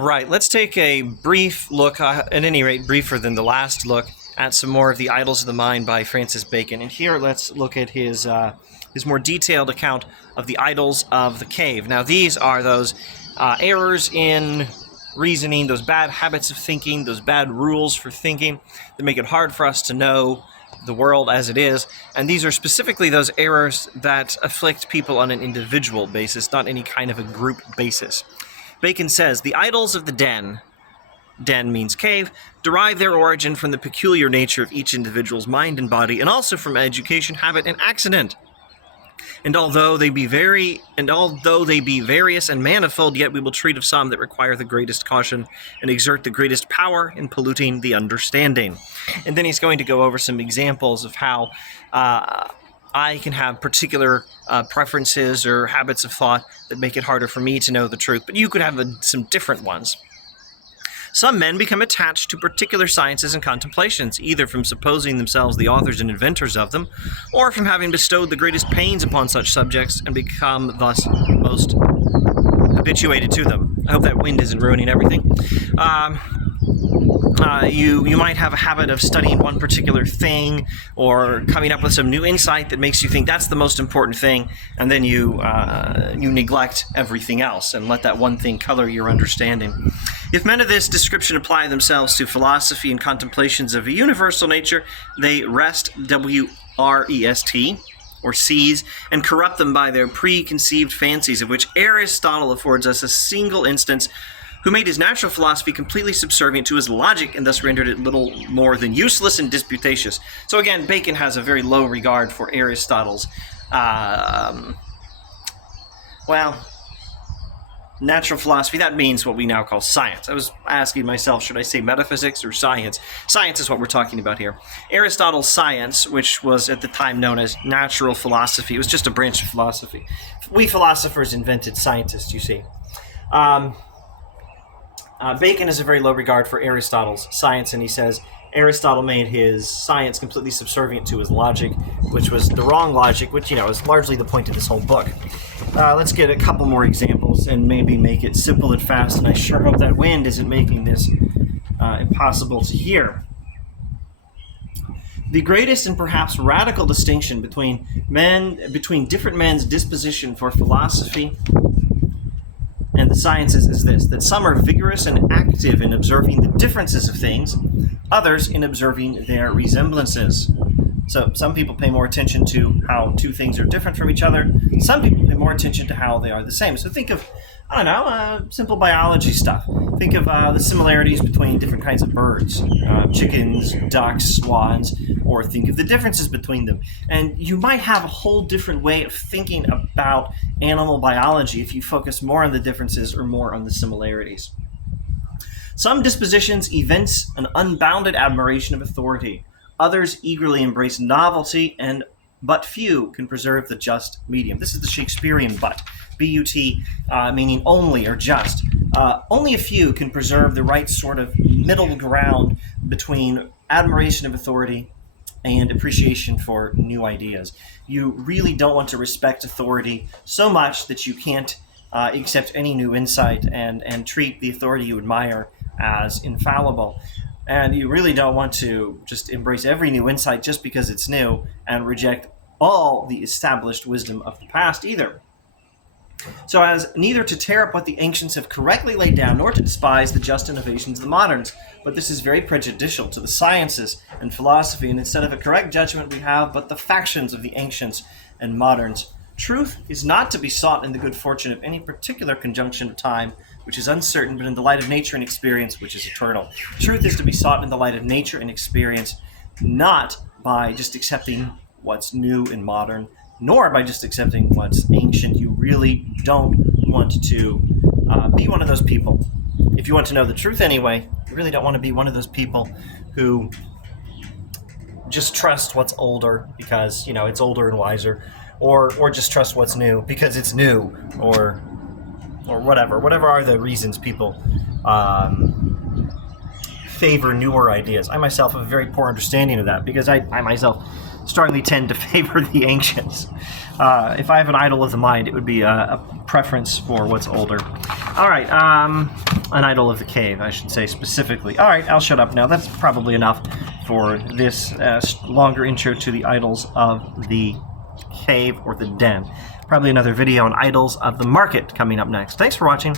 right, let's take a brief look, at any rate briefer than the last look, at some more of the Idols of the Mind by Francis Bacon. And here let's look at his more detailed account of the idols of the cave. Now these are those errors in reasoning, those bad habits of thinking, those bad rules for thinking that make it hard for us to know the world as it is. And these are specifically those errors that afflict people on an individual basis, not any kind of a group basis. Bacon says, the idols of the den means cave, derive their origin from the peculiar nature of each individual's mind and body, and also from education, habit, and accident. And although they be various and manifold, yet we will treat of some that require the greatest caution and exert the greatest power in polluting the understanding. And then he's going to go over some examples of how I can have particular preferences or habits of thought that make it harder for me to know the truth, but you could have some different ones. Some men become attached to particular sciences and contemplations, either from supposing themselves the authors and inventors of them, or from having bestowed the greatest pains upon such subjects and become thus most habituated to them. I hope that wind isn't ruining everything. You might have a habit of studying one particular thing or coming up with some new insight that makes you think that's the most important thing, and then you neglect everything else and let that one thing color your understanding. If men of this description apply themselves to philosophy and contemplations of a universal nature, they wrest, W-R-E-S-T, or seize, and corrupt them by their preconceived fancies, of which Aristotle affords us a single instance, who made his natural philosophy completely subservient to his logic and thus rendered it little more than useless and disputatious. So again, Bacon has a very low regard for Aristotle's, natural philosophy. That means what we now call science. I was asking myself, should I say metaphysics or science? Science is what we're talking about here. Aristotle's science, which was at the time known as natural philosophy, it was just a branch of philosophy. We philosophers invented scientists, you see. Bacon has a very low regard for Aristotle's science, and he says Aristotle made his science completely subservient to his logic, which was the wrong logic, which, is largely the point of this whole book. Let's get a couple more examples and maybe make it simple and fast, and I sure hope that wind isn't making this impossible to hear. The greatest and perhaps radical distinction between different men's disposition for philosophy and the sciences is this, that some are vigorous and active in observing the differences of things, others in observing their resemblances. So some people pay more attention to how two things are different from each other. Some people pay more attention to how they are the same. So think of, simple biology stuff. Think of the similarities between different kinds of birds, chickens, ducks, swans, or think of the differences between them. And you might have a whole different way of thinking about animal biology if you focus more on the differences or more on the similarities. Some dispositions evince an unbounded admiration of authority. Others eagerly embrace novelty, and but few can preserve the just medium. This is the Shakespearean but, B-U-T, meaning only or just. Only a few can preserve the right sort of middle ground between admiration of authority and appreciation for new ideas. You really don't want to respect authority so much that you can't accept any new insight and treat the authority you admire as infallible. And you really don't want to just embrace every new insight just because it's new and reject all the established wisdom of the past either. So as neither to tear up what the ancients have correctly laid down, nor to despise the just innovations of the moderns. But this is very prejudicial to the sciences and philosophy, and instead of a correct judgment we have but the factions of the ancients and moderns. Truth is not to be sought in the good fortune of any particular conjunction of time, which is uncertain, but in the light of nature and experience, which is eternal. Truth is to be sought in the light of nature and experience, not by just accepting what's new and modern, nor by just accepting what's ancient. You really don't want to be one of those people. If you want to know the truth anyway, you really don't want to be one of those people who just trust what's older because, it's older and wiser, or just trust what's new because it's new, or whatever are the reasons people favor newer ideas. I myself have a very poor understanding of that because I myself strongly tend to favor the ancients. If I have an idol of the mind, it would be a preference for what's older. All right, an idol of the cave, I should say specifically. All right, I'll shut up now. That's probably enough for this longer intro to the idols of the cave or the den. Probably another video on idols of the market coming up next. Thanks for watching.